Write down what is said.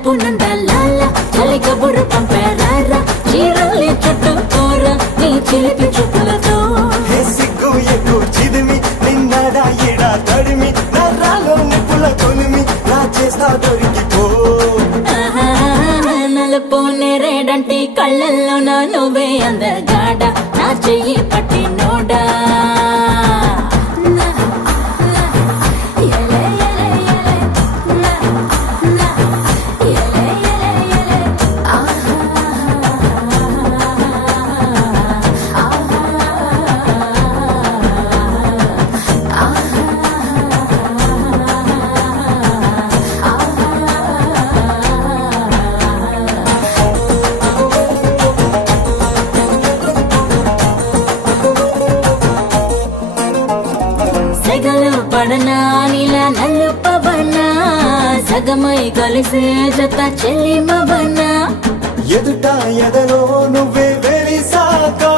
వలపు నందలాల చలి కబురు పంపారా చీరల్ని చుట్టుకోరా నీ చిలిపి చూపులతో సిగ్గు ఎక్కువ చిదిమి నిన్నడా ఎడా తడిమి నరాలో నిప్పుల కొలిమి నా చేస్తా దొరికిపో నలుపు నేరేడంటి కళ్ళల్లో నా నువ్వే అందగాడ నా చెయ్యి పట్టి నోడా సెగలు పడనా నీలా నల్లు పవనా సగమై కలిసే జత చెల్లిమవనా ఎదుట ఎదలో నువ్వే వెలిసాకా